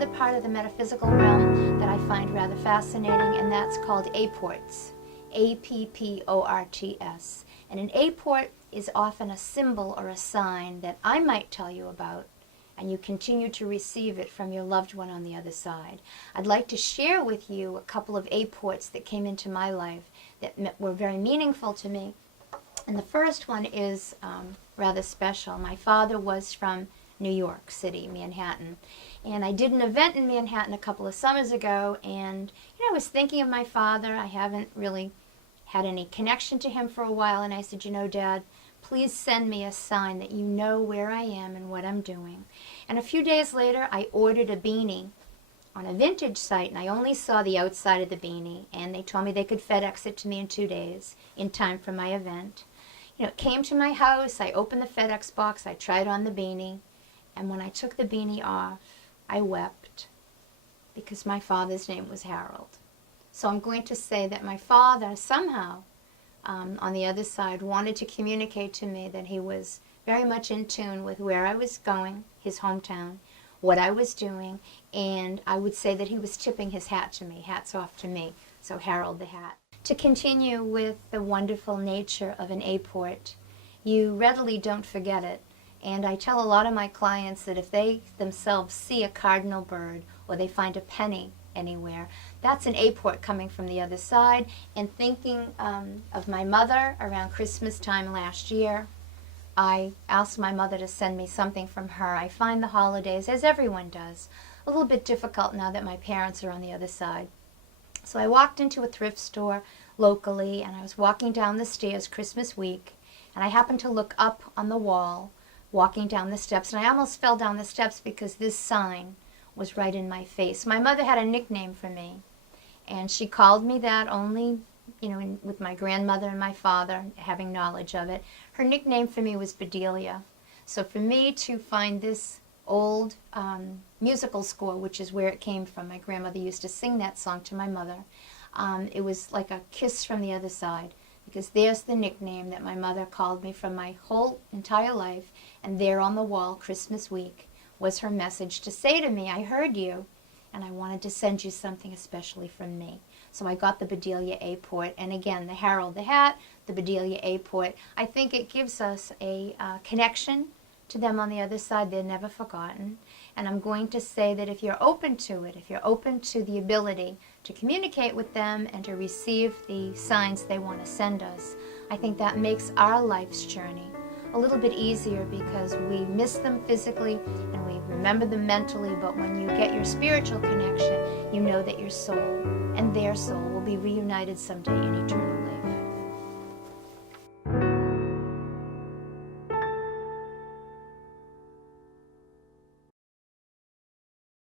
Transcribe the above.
another part of the metaphysical realm that I find rather fascinating, and that's called Apports. Apports. And an apport is often a symbol or a sign that I might tell you about, and you continue to receive it from your loved one on the other side. I'd like to share with you a couple of apports that came into my life that were very meaningful to me. And the first one is rather special. My father was from New York City, Manhattan. And I did an event in Manhattan a couple of summers ago, and I was thinking of my father. I haven't really had any connection to him for a while, and I said, Dad, please send me a sign that you know where I am and what I'm doing. And a few days later, I ordered a beanie on a vintage site, and I only saw the outside of the beanie, and they told me they could FedEx it to me in 2 days in time for my event. It came to my house, I opened the FedEx box, I tried on the beanie, and when I took the beanie off, I wept because my father's name was Harold. So I'm going to say that my father somehow, on the other side, wanted to communicate to me that he was very much in tune with where I was going, his hometown, what I was doing, and I would say that he was tipping his hat to me, hats off to me, so Harold the Hat. To continue with the wonderful nature of an apport, you readily don't forget it. And I tell a lot of my clients that if they themselves see a cardinal bird or they find a penny anywhere, that's an apport coming from the other side. And thinking of my mother around Christmas time last year, I asked my mother to send me something from her. I find the holidays, as everyone does, a little bit difficult now that my parents are on the other side. So I walked into a thrift store locally, and I was walking down the stairs Christmas week, and I happened to look up on the wall walking down the steps, and I almost fell down the steps because this sign was right in my face. My mother had a nickname for me, and she called me that only, with my grandmother and my father having knowledge of it. Her nickname for me was Bedelia. So for me to find this old musical score, which is where it came from, my grandmother used to sing that song to my mother, it was like a kiss from the other side, because there's the nickname that my mother called me from my whole entire life, and there on the wall Christmas week was her message to say to me, I heard you, and I wanted to send you something especially from me. So I got the Bedelia Apport, and again, the Harold the Hat, the Bedelia Apport. I think it gives us a connection to them on the other side. They're never forgotten. And I'm going to say that if you're open to it, if you're open to the ability to communicate with them and to receive the signs they want to send us, I think that makes our life's journey a little bit easier, because we miss them physically and we remember them mentally, but when you get your spiritual connection, you know that your soul and their soul will be reunited someday in eternity.